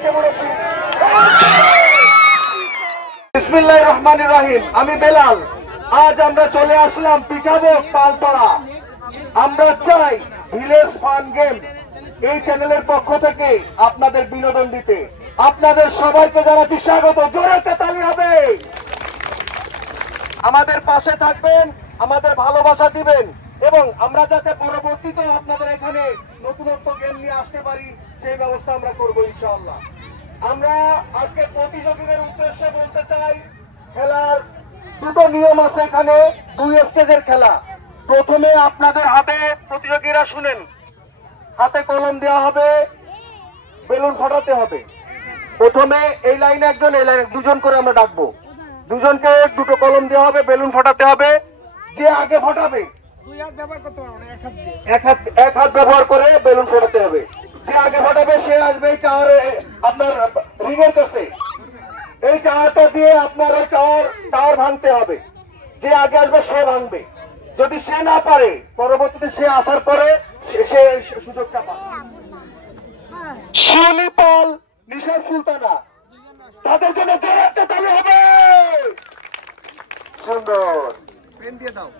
গেছে মুরব্বী। বিসমিল্লাহির রহমানির রহিম। আমি বেলাল। আজ আমরা চলে আসলাম পিঠাবো পালপাড়া। আমরা চাই ভিলেজ ফান গেম এই চ্যানেলের পক্ষ থেকে আপনাদের বিনোদন দিতে। আপনাদের সবাইকে জানাচ্ছি স্বাগত। জোরে তালি হবে। আমাদের পাশে থাকবেন, আমাদের ভালোবাসা দিবেন এবং আমরা যাতে পরবর্তীতে আপনাদের এখানে নতুনত্ব গেম নিয়ে আসতে পারি সেই ব্যবস্থা আমরা করব ইনশাআল্লাহ। আমরা আজকে প্রতিযোগীদের উদ্দেশ্যে বলতে চাই, খেলার দুটো নিয়ম আছে এখানে, 2 স্টেজের খেলা। প্রথমে আপনাদের হাতে, প্রতিযোগীরা শুনেন, হাতে কলম দেওয়া হবে, বেলুন ফাটাতে হবে। প্রথমে এই লাইনে একজন, এই লাইনে দুজন করে আমরা ডাকবো। দুজনকে দুটো কলম দেওয়া হবে, বেলুন ফাটাতে হবে। যে আগে ফাটাবে এক হাত ব্যবহার করে বেলুন ফাটাতে হবে। যে আগে ফাটাবে সে আসবে এই টাওয়ারে, আপনার রিংয়ের কাছে। এই টাওয়ারটা দিয়ে আপনার ওই টাওয়ার ভাঙতে হবে। যে আগে আসবে সে ভাঙবে। যদি সে না পারে, পরবর্তীতে সে আসার পরে সে সুযোগটা পাবে। শিউলি পাল, নিশাদ সুলতানা, তাদের জন্য জোরে একটা তালি হবে। সুন্দর। পেন দিয়ে দাও,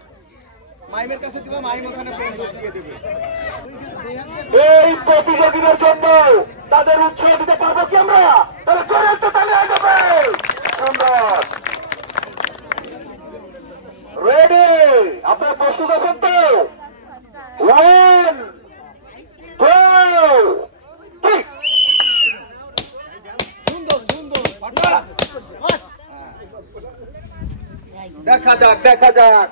মাইমের কাছে দিবা, মাইম ওখানে পেন দিয়ে দিবে। এই প্রতিযোগীদের জন্য তাদের উৎসাহ দিতে পারবো কি আমরা? তাহলে জোরে একটা তালি হয়ে যাবে। সুন্দর। রেডি? আপনার প্রস্তুত আছেন তো? 1 2 3। সুন্দর সুন্দর। দেখা যাক দেখা যাক।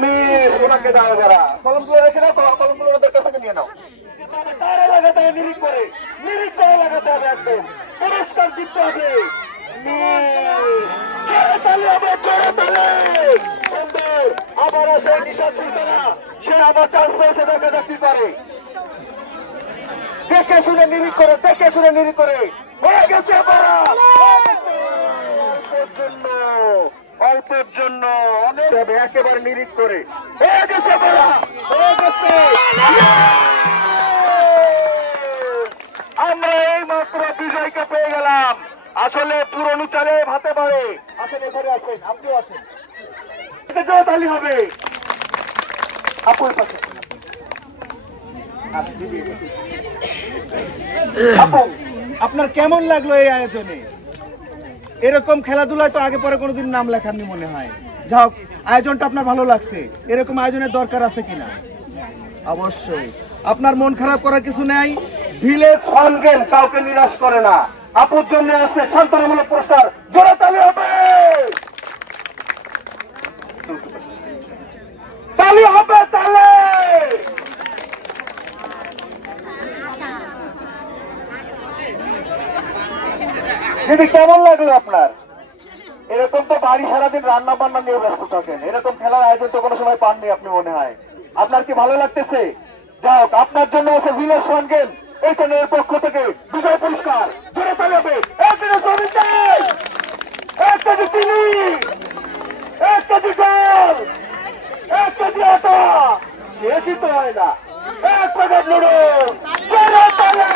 মিস ওনাকে দাও এবারা। কলমগুলো রেখে দাও, কলমগুলো ওদের কাছ থেকে নিয়ে নাও। তারে লাগাতে হবে, নিরিখ করে লাগাতে হবে একদম। পুরস্কার জিততে হবে। আবার আছে নিশাদ সুলতানা, সে আবার চান্স পেয়েছে। দেখা যাক কি করে। দেখে শুনে নিরিখ করে, দেখে শুনে নিরিখ করে। হয়ে গেছে অল্পের জন্য অনেক হবে, একেবারে নিরিখ করে। হয়ে গেছে হয়ে গেছে। আমরা এই মাত্র বিজয়কে পেয়ে গেলাম। আসলে পুরনো চালে ভাতে পারে। আসেন এখানে, আসেন, আপনিও আসেন। তালি হবে। আপুর পাশে আপু, আপনার কেমন লাগলো এই আয়োজনে? এরকম খেলাধুলায় তো আগে পরে কোনোদিন নাম লেখাননি মনে হয়। যাও, আয়োজনটা আপনার ভালো লাগছে। এরকম আয়োজনের দরকার আছে কিনা? অবশ্যই। আপনার মন খারাপ করার কিছু নেই। ভিলেজ ফান গেম কাউকে নিরাশ করে না। আপুর জন্য আছে সান্ত্বনামূলক পুরস্কার। জোরে তালি হবে। তালি হবে, তালি। দিদি, কেমন লাগলো আপনার? এরকম তো বাড়ি সারাদিন রান্না বান্না নিয়ে ব্যস্ত থাকেন, এরকম খেলার আয়োজন তো কোনো সময় পাননি আপনি মনে হয়। আপনার কি ভালো লাগতেছে? যাও, আপনার জন্য আছে ভিলেজ ফান গেম এই চ্যানেলের পক্ষ থেকে বিজয় পুরস্কার। জোরে তালি হবে। 1 কেজি চিনি, 1 কেজি ডাল, 1 কেজি আটা, শেষই তো হয় না, 1 প্যাকেট নুডলস। জোরে তালি।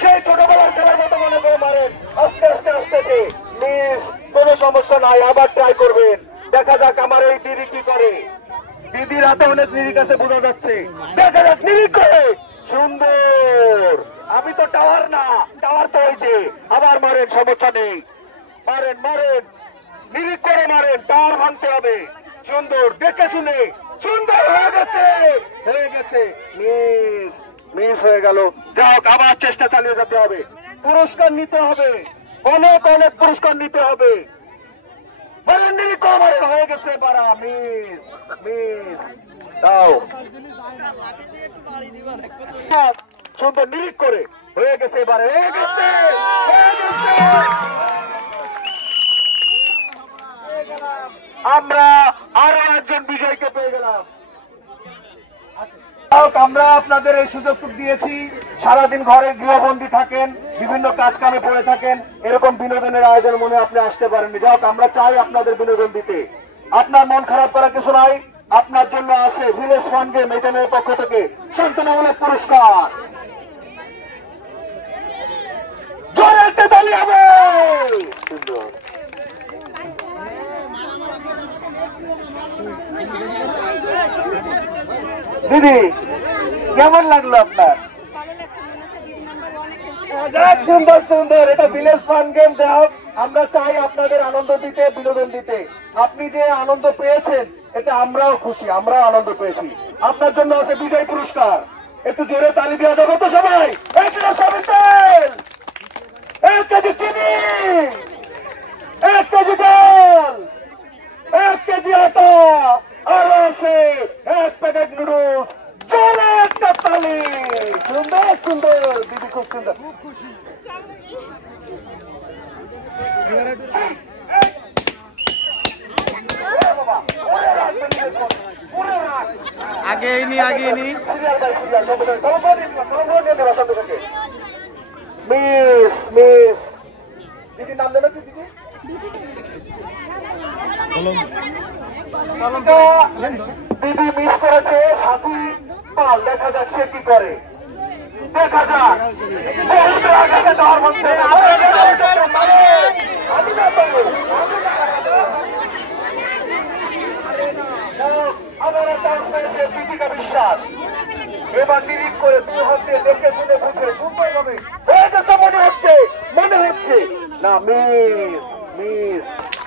সেই ছোটবেলার খেলার মতো মনে করে মারেন। আস্তে আস্তে আস্তে মিস, কোনো সমস্যা নাই, আবার ট্রাই করবেন। দেখা যাক আমার এই দিদি কি করে। দিদির হাতে অনেক নিরিখ আছে, বোঝা যাচ্ছে। দেখা যাক, নিরিখ করে। সুন্দর। আমি তো টাওয়ার না, টাওয়ার তো এই যে। আবার মারেন, সমস্যা নেই, মারেন মারেন, নিরিখ করে মারেন। টাওয়ার ভাঙতে হবে। সুন্দর, দেখে শুনে। সুন্দর হয়ে গেছে, হয়ে গেছে। মিস, মিস হয়ে গেল। যাক, আবার চেষ্টা চালিয়ে যেতে হবে। পুরস্কার নিতে হবে, অনেক অনেক পুরস্কার নিতে হবে। মারেন, নিরিখ করে মারেন। হয়ে গেছে পারা। মিস, মিস দাও। সুন্দর, নিরিখ করে। হয়ে গেছে এবারে, হয়ে গেছে, হয়ে গেছে। আমরা আরো একজন বিজয়কে পেয়ে গেলাম। আমরা আপনাদের এই সুযোগ দিয়েছি সারাদিন ঘরে গৃহবন্দী থাকেন, বিভিন্ন কাজ কামে পড়ে থাকেন, এরকম বিনোদনের আয়োজন মনে আপনি আসতে পারেননি। যাই হোক, আমরা চাই আপনাদের বিনোদন দিতে। আপনার মন খারাপ করার কিছু নাই, আপনার জন্য আছে ভিলেজ ফান গেম এই চ্যানেলের পক্ষ থেকে সান্ত্বনামূলক পুরস্কার। জোরে একটা তালি হবে। সুন্দর। দিদি কেমন লাগলো আপনার? সুন্দর সুন্দর, এটা ভিলেজ ফান গেম। যাও, আমরা চাই আপনাদের আনন্দ দিতে, বিনোদন দিতে। আপনি যে আনন্দ পেয়েছেন এটা আমরাও খুশি, আমরাও আনন্দ পেয়েছি। আপনার জন্য আছে বিজয় পুরস্কার। একটু জোরে তালি দেওয়া যাবে তো সবাই? 1 কেজি চিনি, 1 কেজি ডাল, 1 কেজি আটা, আর আছে 1 প্যাকেট নুডলস। জোরে একটা তালি। সুন্দর সুন্দর দিদি, খুব সুন্দর। আগে নি মিস মিস দিদির নাম দেবে কি দিদি? দিদি মিস করেছে সাথী পাল। দেখা যাক সে কি করে, দেখা যাক। বিশ্বাস এবার নিরিখ করে 2 হাত দিয়ে দেখে শুনে বুঝে সুন্দর হবে হয়ে গেছে মনে হচ্ছে না। মিস মিস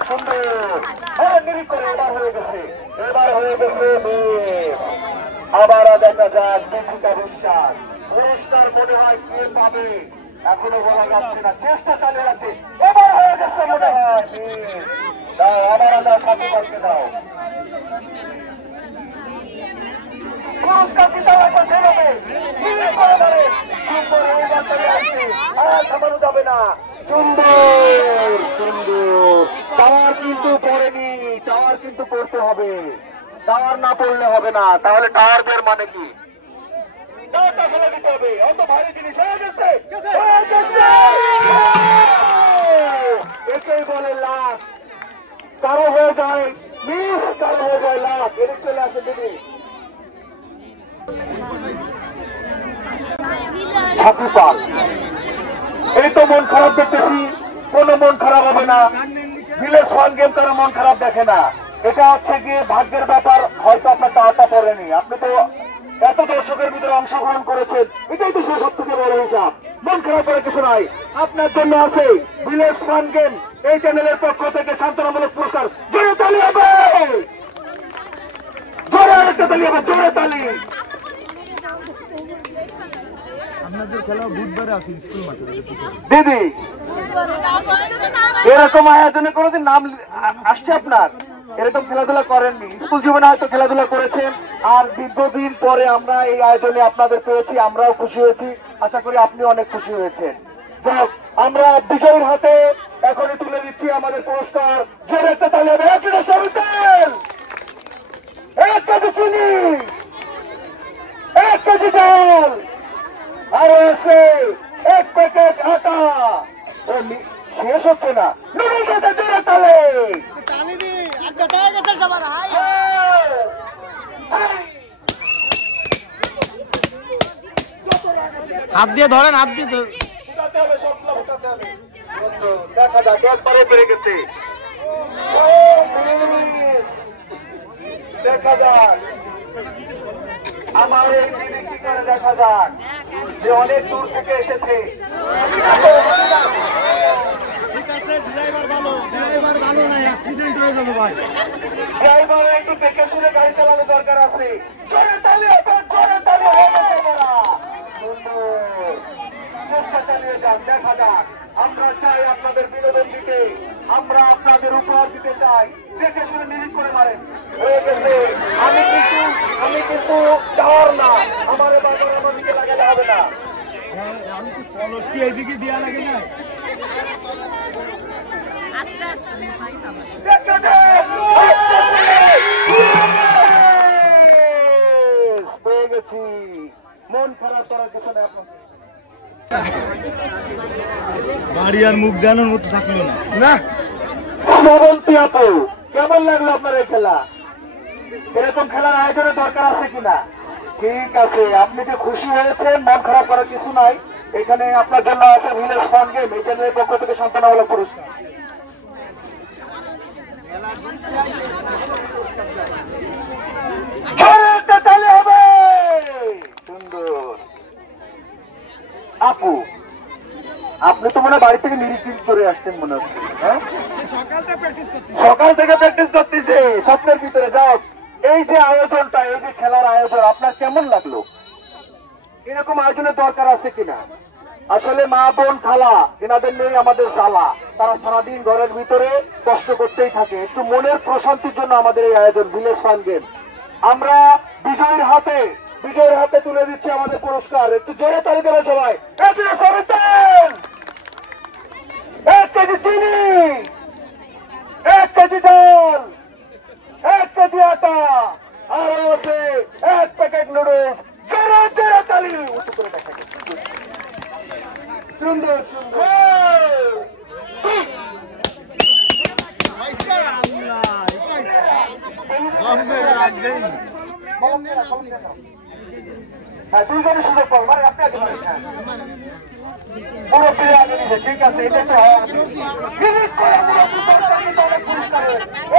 সুন্দর। নিরিখ করে এবার হয়ে গেছে মিস। আবার দেখা যাক দীপিকা বিশ্বাস। পুরস্কার মনে হয় কে পাবে এখনো বলা যাচ্ছে না, চেষ্টা চালিয়ে যাচ্ছে। এবার হয়ে গেছে মনে হয় মিস। দাও আবার সাথে পাচ্ছে, দাও পুরস্কার দিতে হবে সেভাবে। সুন্দর এবার চলে আসছে, আর থামানো যাবে না। সুন্দর সুন্দর। টাওয়ার কিন্তু পড়েনি, টাওয়ার কিন্তু করতে হবে। টাওয়ার না পড়লে হবে না, তাহলে টাওয়ার দের মানে কি? টাওয়ারটা ফেলে দিতে হবে। অত ভারী জিনিস হয়ে গেছে, একেই বলে লাখ। কারো হয়ে যায় মিস, কারো হয়ে যায় লাখ। এদিক চলে আসে দিদি। সাথী পাল, এই তো মন খারাপ দেখতেছি। কোন মন খারাপ হবে না। ভিলেজ ফান গেম কারো মন খারাপ দেখে না। এটা হচ্ছে কি ভাগ্যের ব্যাপার। হয়তো আপনার টাওয়ারটা পড়েনি, আপনি তো এত দর্শকের ভিতরে অংশগ্রহণ করেছেন, এটাই তো সব থেকে বড় হিসাব। মন খারাপ করার কিছু নাই। আপনার জন্য আছে ভিলেজ ফান গেম এই চ্যানেলের পক্ষ থেকে সান্ত্বনামূলক পুরস্কার। জোরে তালি হবে, জোরে আরেকটা তালি হবে, জোরে তালি। দিদি এরকম আয়োজনে কোনোদিন নাম আসছে আপনার? এরকম খেলাধুলা করেননি, স্কুল জীবনে হয়তো খেলাধুলা করেছেন। আর দীর্ঘদিন পরে আমরা এই আয়োজনে আপনাদের পেয়েছি, আমরাও খুশি হয়েছি। আশা করি আপনি অনেক খুশি হয়েছেন। যাক, আমরা বিজয়ীর হাতে এখনই তুলে দিচ্ছি আমাদের পুরস্কার। জোরে একটা তালি হবে। 1 কেজি তেল, 1 কেজি চিনি, 1 কেজি ডাল, আর আছে 1 প্যাকেট আটা। শেষ হচ্ছে না। জোরে তালে। হাত দিয়ে ধরেন, হাত দিয়ে ফুটাতে হবে, সবগুলো ফুটাতে হবে। দেখা যাক, একবারে পেরে গেছে। দেখা যাক আমার এই দিদি কি করে, দেখা যাক। যে অনেক দূর থেকে এসেছে। ড্রাইভার একটু দেখে শুনে গাড়ি চালানো দরকার আছে। জোরে তালি হবে, জোরে তালি হবে। চেষ্টা চালিয়ে যান, দেখা যাক। আমরা চাই আপনাদের বিনোদন দিতে, আমরা আপনাদের উপহার দিতে চাই। দেখে শুনে নিরিখ করে মারেন। হয়ে গেছে। আমি কিন্তু টাওয়ার না, আমার বাজার আমার দিকে লাগালে হবে না। এইদিকে দেওয়া লাগে না। পেয়ে গেছি। মন খারাপ করার কিছু নেই আপনার। বাড়ি আর মুখ দেওয়ানোর মতো থাকলো না। না শ্রবন্তী আপু, কেমন লাগলো আপনার এই খেলা? এরকম খেলার আয়োজনের দরকার আছে কিনা? ঠিক আছে, আপনি যে খুশি হয়েছেন, মন খারাপ করার কিছু নাই। এখানে আপনার জন্য আছে ভিলেজ ফান গেম, এই চ্যানেলের পক্ষ থেকে সান্ত্বনামূলক পুরস্কার। সুন্দর আপু, আপনি তো মনে হয় বাড়ি থেকে নিরীক্ষণ করে আসছেন মনে হচ্ছে। হ্যাঁ, সকাল থেকে প্র্যাকটিস করতেছে স্বপ্নের ভিতরে। যাও, এই যে আয়োজনটা, এই যে খেলার আয়োজন আপনার কেমন লাগলো? এরকম আয়োজনের দরকার আছে কিনা? আসলে মা বোন খালা এনাদের নেই আমাদের জ্বালা, তারা সারাদিন ঘরের ভিতরে কষ্ট করতেই থাকে। একটু মনের প্রশান্তির জন্য আমাদের এই আয়োজন ভিলেজ ফান গেম। আমরা বিজয়ের হাতে তুলে দিচ্ছি আমাদের পুরস্কার। একটু জোরে তালি দেবে সবাই। 1 কেজি চিনি, 1 কেজি ডাল, 1 কেজি আটা, আর আছে 1 প্যাকেট নুডলস। জোরে জোরে তালি উঁচু করে দেখা গেছে। সুন্দর সুন্দর। হ্যাঁ, দুইজনের সুযোগ পাবো, মানে আপনি আগে বলেন। হ্যাঁ, পুরো ফিরে আগে নিছে। ঠিক আছে, এটা তো হয়।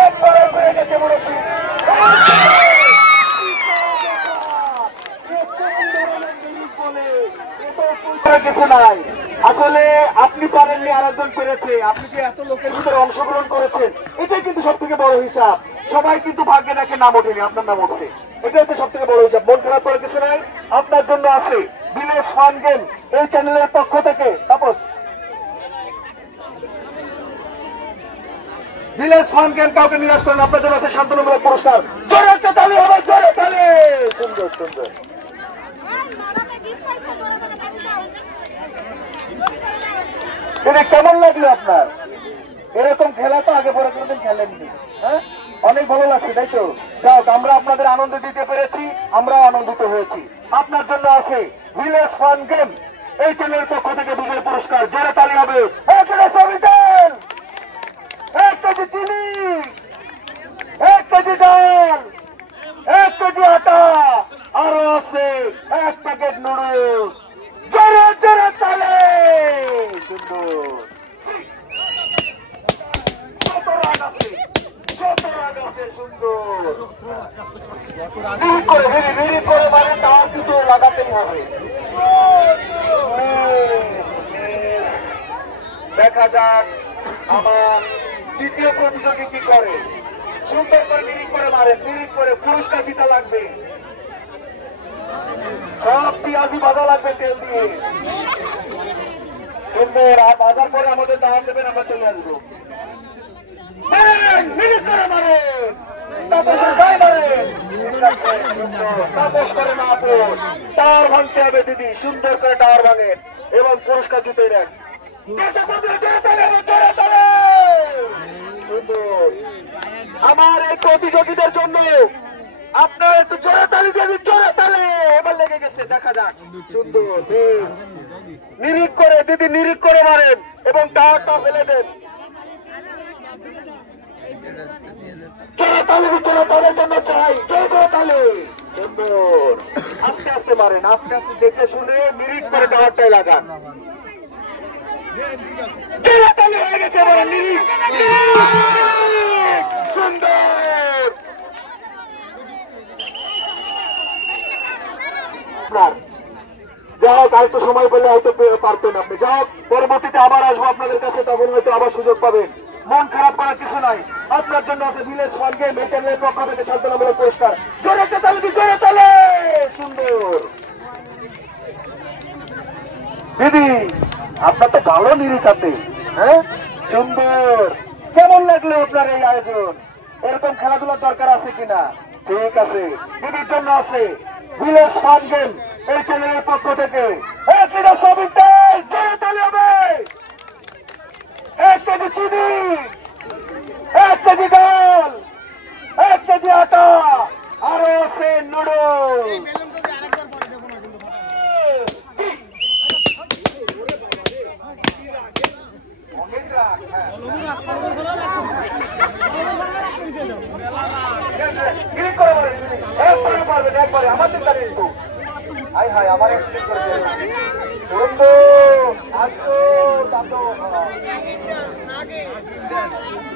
একবারে গেছে মুরব্বী। কিছু নাই, আসলে আপনি পারেননি, আরেকজন পেরেছে। আপনি যে এত লোকের ভিতরে অংশগ্রহণ করেছেন, এটাই কিন্তু সব থেকে বড় হিসাব। সবাই কিন্তু ভাগ্যে নাকি নাম ওঠেনি, আপনার নাম উঠছে, এটা হচ্ছে সব থেকে বড় হিসাব। মন খারাপ করার কিছু নাই, আপনার জন্য আছে ভিলেজ ফান গেম এই চ্যানেলের পক্ষ থেকে। তাপস, ভিলেজ ফান গেম কাউকে নিরাশ করেন, আপনার জন্য আছে সান্ত্বনামূলক পুরস্কার। জোরে একটা তালি হবে, জোরে তালি। সুন্দর সুন্দর। কেমন লাগলো আপনার? এরকম খেলা তো আগে পরে কোনোদিন খেলেননি। হ্যাঁ, অনেক ভালো লাগছে, তাই তো? যাও, আমরা আপনাদের আনন্দ দিতে পেরেছি, আমরাও আনন্দিত হয়েছি। আপনার জন্য আছে ভিলেজ ফান গেম এই চ্যানেলের পক্ষ থেকে বিজয় পুরস্কার। জোরে তালি হবে। 1 কেজি চিনি, 1 কেজি ডাল, 1 কেজি আটা, আরো আছে 1 প্যাকেট নুডলস। জোরে জোরে তালি। সুন্দর। কত রাগ আছে, সুন্দর। মিরি করে মানে তাও কিন্তু লাগাতেই হবে। দেখা যাক আমার দ্বিতীয় প্রতিযোগী কি করে। সুন্দর করে মিরিক করে মারেন, মিরিক করে পুরস্কার জিতা লাগবে। সব পেঁয়াজি ভাজা লাগবে তেল দিয়ে। সুন্দর। আর বাজার করে আমাদের দাম দেবেন, আমরা চলে আসবো। মিরিক করে মারেন, তাপসের গায়ে মারেন। তাপস করে না আপোষ, টাওয়ার ভাঙতে হবে দিদি। সুন্দর করে টাওয়ার ভাঙেন এবং পুরস্কার জিতে নেন। আমার এই প্রতিযোগীদের জন্য আপনার একটু জোরে তালি দিয়ে দিন। জোরে তালি। এবার লেগে গেছে, দেখা যাক। সুন্দর। নিরিখ করে দিদি, নিরিখ করে মারেন এবং টাওয়ারটা ফেলে দেন। জোরে তালি দিচ্ছিল তাদের জন্য চাই। জোরে জোরে তালি। সুন্দর। আস্তে আস্তে মারেন, আস্তে আস্তে দেখে শুনে নিরিখ করে টাওয়ারটাই লাগান। হয়ে গেছে সুন্দর। যাই হোক, আরেকটু সময় পেলে হয়তো পারতেন আপনি। যাই হোক, পরবর্তীতে আবার আসবো আপনাদের কাছে, তখন হয়তো আবার সুযোগ পাবেন। মন খারাপ করার কিছু নাই, আপনার জন্য আছে ভিলেজ ফান গেম এই চ্যানেলের পক্ষ থেকে সান্ত্বনামূলক পুরস্কার। জোরে তালে, জোরে তালে। সুন্দর। দিদি, আপনার তো ভালো নিরিখাতে। হ্যাঁ, সুন্দর। কেমন লাগলো আপনার এই আয়োজন? এরকম খেলাধুলার দরকার আছে কিনা? ঠিক আছে, দিদির জন্য আছে ভিলেজ ফান গেম এই চ্যানেলের পক্ষ থেকে 1 কেজি চিনি, 1 কেজি ডাল, 1 কেজি আটা, আরো আছে নুডলস। আমাদের গাড়ি একটু হাই হাই আমার অ্যাক্সিডেন্ট করে দিল বন্ধু আসো দাদু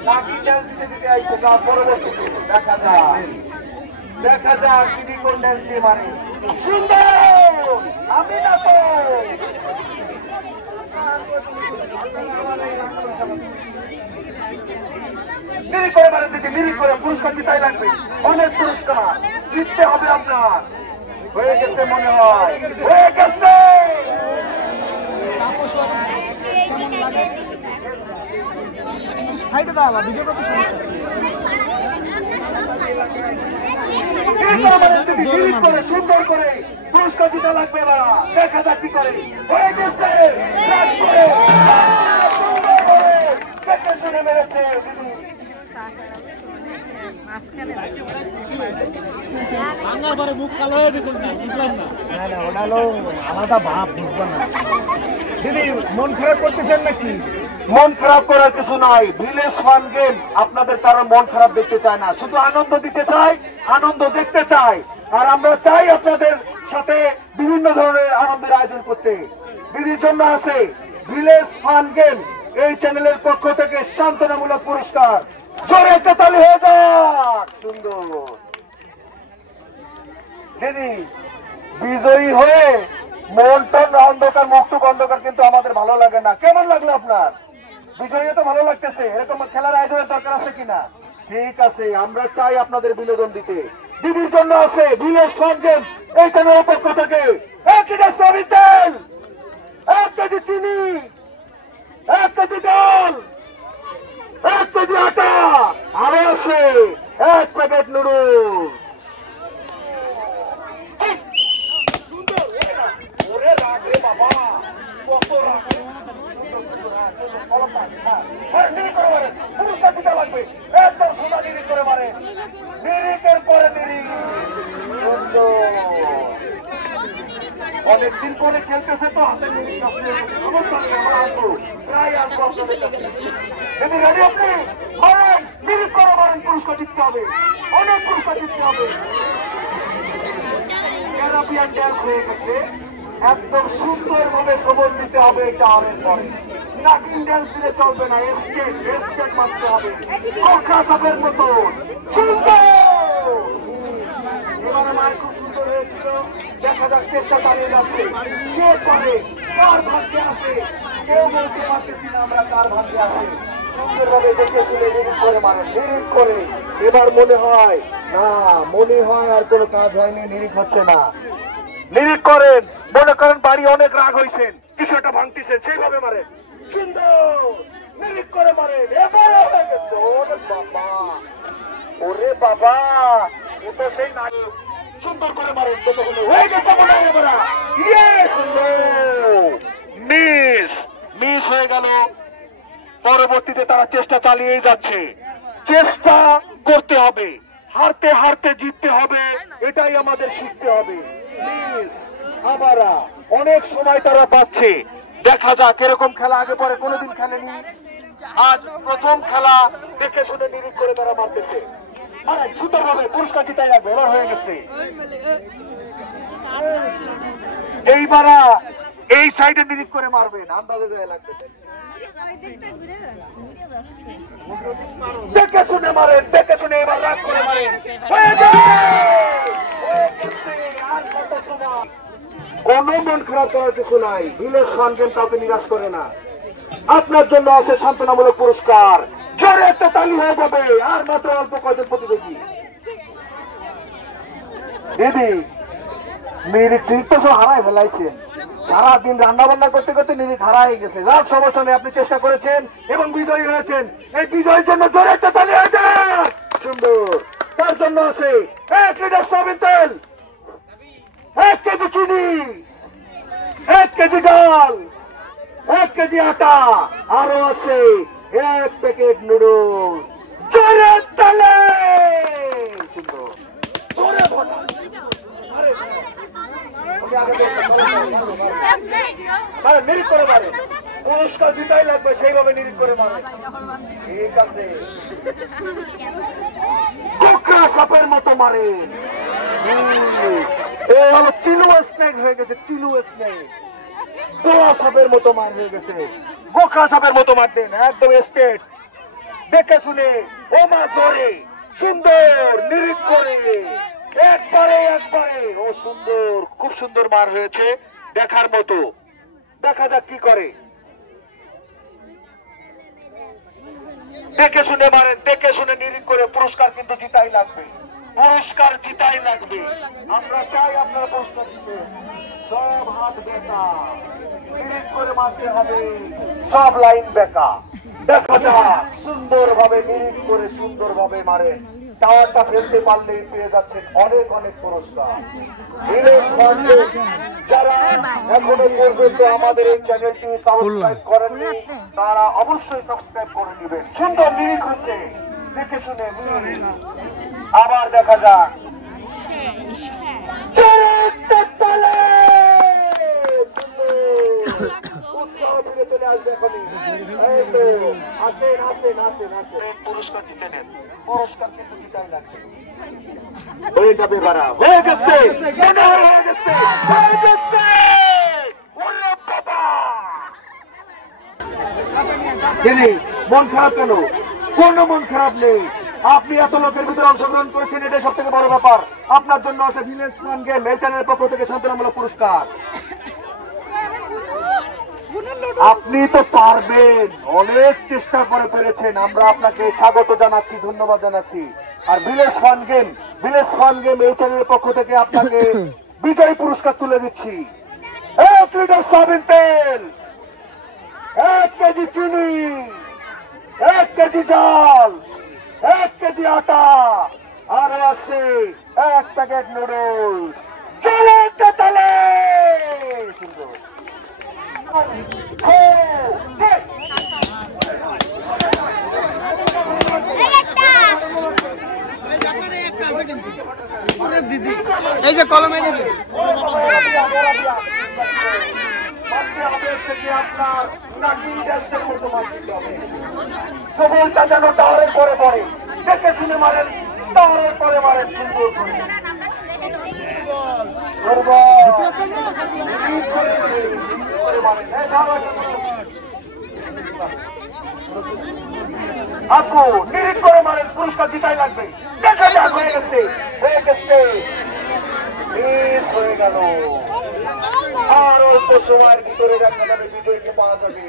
নাকি ডান্স দিতে আইছো না পরবর্তীতে দেখা যাক কি কোন ডান্স দিয়ে মানে সুন্দর আমি না তো মিরিক করে মারেন দিদি মিরিক করে পুরস্কার জিতাই লাগবে অনেক পুরস্কার জিততে হবে আপনার হয়ে গেছে মনে হয় হয়ে গেছে সাইডে দাঁড়াবা ভিডিও করতে সমস্যা মিরিক করে সুন্দর করে পুরস্কার জিতা লাগবে না দেখা যাক কি করে হয়ে গেছে দেখে শুনে মেরেছে মুখ কালো হয়ে দিতেন না বুঝলাম না ওটা হলো আলাদা ভাব বুঝবেন না দিদি মন খারাপ করতেছেন নাকি মন খারাপ করার কিছু নাই ভিলেজ ফান গেম আপনাদের কারণ মন খারাপ দেখতে চায় না শুধু আনন্দ দিতে চাই আনন্দ দেখতে চাই আর আমরা চাই আপনাদের সাথে বিভিন্ন ধরনের আনন্দের আয়োজন করতে দিদির জন্য আছে ভিলেজ ফান গেম এই চ্যানেলের পক্ষ থেকে সান্ত্বনামূলক পুরস্কার জোরে একটা তালি হয়ে যাক সুন্দর দিদি বিজয়ী হয়ে মনটা অন্ধকার মুক্ত অন্ধকার কিন্তু আমাদের ভালো লাগে না কেমন লাগলো আপনার বিজয়ী তো ভালো লাগতেছে এরকম খেলার আয়োজনের দরকার আছে কিনা ঠিক আছে আমরা চাই আপনাদের বিনোদন দিতে দিদির জন্য আছে ভিলেজ ফান গেম এই চ্যানেলের পক্ষ থেকে 1 লিটার সয়াবিন তেল 1 কেজি চিনি 1 কেজি ডাল 1 কেজি আটা আর আছে 1 প্যাকেট নুডলস ওরে রাগ রে বাবা কত রাগ পুরস্কার দিতে লাগবে একদম সোজা নিরিক করে মারে নিরিকের পরে নিরিক অনেকদিন পরে খেলতেছে তো হাতে নিরিক সমস্যা নেই আমরা আসবো প্রায় আসবো আপনাদের কাছে যদি রেডি আপনি মারেন নিরিক করে মারেন পুরস্কার জিততে হবে অনেক পুরস্কার জিততে হবে ক্যারাবিয়ান ড্যান্স হয়ে গেছে একদম সুন্দর ভাবে সবল দিতে হবে এটা আমের পরে নাকিং ড্যান্স দিলে চলবে না এস্টেট মারতে হবে কোকড়া সাপের মতো সুন্দর এবারে মার খুব সুন্দর হয়েছিল দেখা যাক চেষ্টা চালিয়ে যাচ্ছে কে পারে কার ভাগ্যে আছে কেউ বলতে পারতেছি না আমরা কার ভাগ্যে আছে সুন্দরভাবে দেখে শুনে নিরিক করে মারে নিরিক করে এবার মনে হয় আর কোনো কাজ হয়নি নিরিক হচ্ছে না নিরিক করেন মনে করেন বাড়ি অনেক রাগ হয়েছেন কিছু একটা ভাঙতেছেন সেইভাবে মারেন সুন্দর নিরিক করে মারেন এবার হয়ে গেছে ওরে বাবা ও তো সেই না সুন্দর করে মারেন ততক্ষণে হয়ে গেছে মনে হয় এবার ইয়েস মিস হয়ে গেল পরবর্তীতে তারা চেষ্টা চালিয়েই যাচ্ছে চেষ্টা করতে হবে হারতে হারতে জিততে হবে এটাই আমাদের শিখতে হবে আবার অনেক সময় তারা পাচ্ছে দেখা যাক এরকম খেলা আগে পরে কোনোদিন খেলেনি আজ প্রথম খেলা দেখে শুনে নিরিক করে তারা মারতেছে সুন্দর ভাবে পুরস্কার জিতাই লাগবে এবার হয়ে গেছে এইবার এই সাইডে নিরিক করে মারবেন আন্দাজে দেওয়া লাগবে দেখে শুনে মারেন দেখে শুনে এবার রাগ করে মারেন কোন মন খারাপ করার কিছু নাই ভিলেজ ফান গেম কাউকে নিরাশ করে না আপনার জন্য আছে সান্ত্বনামূলক পুরস্কার জোরে একটা তালি হয়ে যাবে আর মাত্র অল্প কয়জন প্রতিযোগী দিদি নিরিক ঠিক তো সব হারাই ফেলাইছেন সারাদিন রান্না বান্না করতে করতে নিরিক হারাই গেছে যার সমস্যা নেই আপনি চেষ্টা করেছেন এবং বিজয়ী হয়েছেন এই বিজয়ের জন্য জোরে একটা তালি হয়েছে সুন্দর তার জন্য আছে 1 লিটার সয়াবিন তেল 1 কেজি চিনি 1 কেজি ডাল 1 কেজি আটা আরো আছে 1 প্যাকেট নুডলস জোরে তালি সুন্দর জোরে নিরিক করে মারে পুরস্কার জিতাই লাগবে সেইভাবে নিরিক করে মারে ঠিক আছে কোকড়া সাপের মতো মারে এ হলো চিলু স্নেক হয়ে গেছে, চিলু স্নেক। দোয়া সাপের মতো মার হয়ে গেছে, গোখা সাপের মতো মার দেন, একদম স্টেট। দেখে শুনে ও মা জোরে সুন্দর নিরিখ করে একবারে একবারে। ও সুন্দর, খুব সুন্দর মার হয়েছে, দেখার মতো। দেখা যাক কি করে। দেখে শুনে মারেন, দেখে শুনে নিরিখ করে। পুরস্কার কিন্তু জিতাই লাগবে, পুরস্কার জিতাই লাগবে। আমরা চাই আপনারা পুরস্কার দিতে। সব হাত বেঁকা, নিরিখ করে মারতে হবে, সব লাইন বেঁকা। দেখা যাক সুন্দর ভাবে নিরিখ করে সুন্দর ভাবে মারেন। টাওয়ারটা ফেলতে পারলেই পেয়ে যাচ্ছেন অনেক অনেক পুরস্কার। যারা এখনো পর্যন্ত আমাদের এই চ্যানেলটি সাবস্ক্রাইব করেননি তারা অবশ্যই সাবস্ক্রাইব করে নেবেন। সুন্দর নিরিখ হচ্ছে, দেখে শুনে। আবার দেখা যাক উৎসাহ ফিরে চলে আসবে এখনই। এই তো আসেন আসেন আসেন আসেন, পুরস্কার জিতে নেন। পুরস্কার কিন্তু জিতাই লাগছে। হয়ে যাবে বাড়া, হয়ে গেছে, হয়ে গেছে, হয়ে গেছে। ওরে বাবা, মন খারাপ কেন? কোন মন খারাপ নেই। আপনি এত লোকের ভিতরে অংশগ্রহণ করেছেন, এটা সব থেকে বড় ব্যাপার। আপনার জন্য আছে ভিলেজ ফান গেম, এই চ্যানেলের পক্ষ থেকে সান্ত্বনামূলক পুরস্কার। আপনি তো পারবেন, অনেক চেষ্টা করে পেরেছেন। আমরা আপনাকে স্বাগত জানাচ্ছি, ধন্যবাদ জানাচ্ছি। আর village fun game, village fun game এই চ্যানেলের পক্ষ থেকে আপনাকে বিজয়ী পুরস্কার তুলে দিচ্ছি। 1 লিটার সয়াবিন তেল, 1 কেজি চিনি, 1 কেজি ডাল, 1 কেজি আটা, আর আছে 1 প্যাকেট নুডলস। চলে তালে সুন্দর। দিদি এই যে কলমে দিদি সবলটা যেন টাওয়ারের পরে পড়ে, দেখে শুনে মারেন, টাওয়ারের পরে মারেন। সুন্দর করে আপু নিরিখ করে মারেন, পুরস্কার জিতাই লাগবে। দেখা যাক, হয়ে গেছে, হয়ে গেছে, হয়ে গেল। আর অল্প সময়ের ভিতরে দেখা যাবে বিজয়কে পাওয়া যাবে।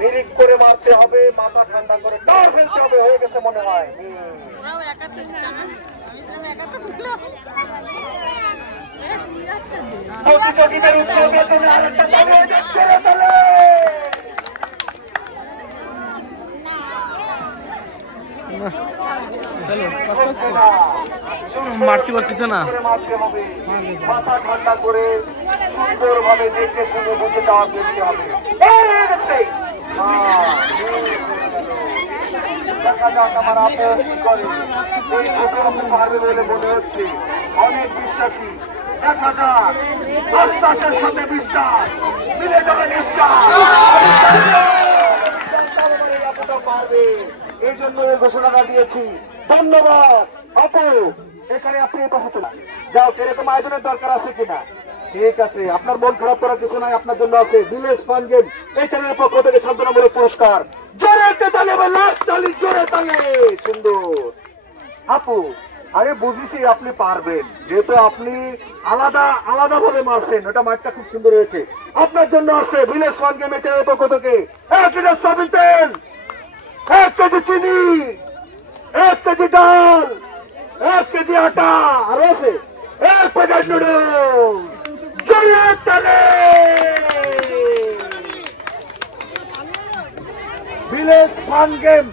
নিরিখ করে মারতে হবে, মাথা ঠান্ডা করে টাওয়ার ফেলতে হবে। হয়ে গেছে মনে হয়। প্রতিযোগীদের উৎসবের জন্য আরেকটা তালি যাচ্ছে রে তালে। মারতে পারতেছে না। মাথা ঠান্ডা করে সুন্দর ভাবে দেখে শুনে বুঝে টাওয়ার ফেলতে হবে। দেখা যাক আমার আপু কি করে। এই ছোট আপু পারবে বলে মনে হচ্ছে, অনেক বিশ্বাসী। দেখা যাক, বিশ্বাসের সাথে বিশ্বাস মিলে যাবে নিশ্বাস। আপুটা পারবে, এই জন্য এই ঘোষণাটা দিয়েছি। ধন্যবাদ আপু। এখানে আপনি এই পাশে চলে যাও, এরকম আয়োজনের দরকার আছে কিনা? ঠিক আছে, আপনার মন খারাপ করার কিছু নাই। আপনার জন্য আছে ভিলেজ ফান গেম এই চ্যানেলের পক্ষ থেকে সান্ত্বনামূলক পুরস্কার। জোরে একটা তালি, লাস্ট তালি, জোরে তালি। সুন্দর আপু, আরে বুঝেছি আপনি পারবেন, যেহেতু আপনি আলাদা আলাদা ভাবে মারছেন। ওটা মাঠটা খুব সুন্দর হয়েছে। আপনার জন্য আছে ভিলেজ ফান গেম এই চ্যানেলের পক্ষ থেকে 1 লিটার সয়াবিন তেল, 1 কেজি চিনি, 1 কেজি ডাল, 1 কেজি আটা, আর আছে 1 প্যাকেট নুডলস। জোরে তালি। Village fun game,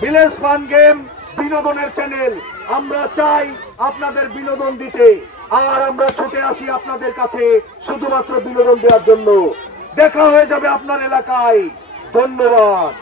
village fun game বিনোদনের চ্যানেল। আমরা চাই আপনাদের বিনোদন দিতে, আর আমরা ছুটে আসি আপনাদের কাছে শুধুমাত্র বিনোদন দেওয়ার জন্য। দেখা হয়ে যাবে আপনার এলাকায়। ধন্যবাদ।